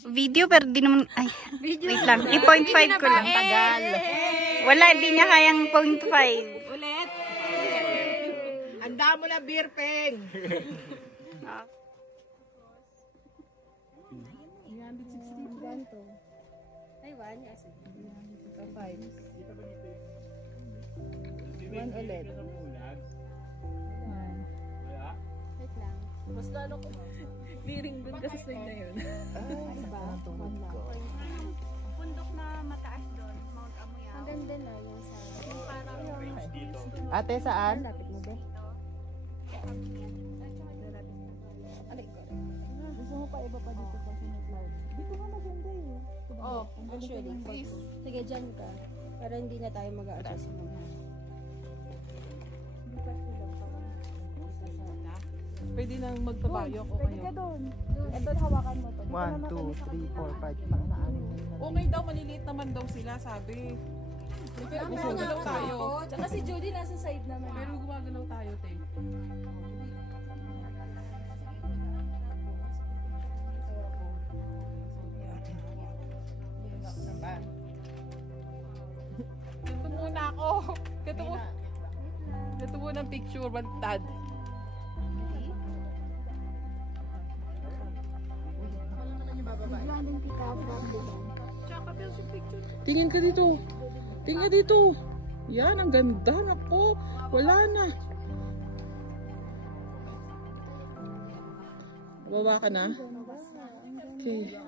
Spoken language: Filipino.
Video pero di naman, ay, wait lang, i-0.5 ko lang. Tagal. Wala, di niya kayang 0.5. Ulit. Handa mo na beer peng. Ay, 1 kasi. 1 ulit. Wait lang. Mas lalo ko. Liring dun kasi sa na yun. Bundok na mataas doon, Mount Amoyao. Ang ganda na yung sa... Ate, saan? Lapit mo ba? Gusto mo pa iba pa dito pa sa cloud? Dito nga maganda eh. Oh, actually. Sige, dyan ka. Para hindi na tayo mag-a-adjust mo. Pwede nang magpabayok o Pwede kayo. ka doon. Ito, hawakan mo to. 1, 2, 3, 4, 5. Pang naanin mo yun. Okay daw, maliliit naman daw sila, sabi. Pero gumagalaw tayo. Tsaka si Judy nasa side naman. Pero gumagalaw tayo, te. Ganto muna ako. Ganto muna ang picture, bantad. Tingin ka dito. Tingin ka dito. Yan, ang ganda. Nako, wala na. Baba ka na? Okay.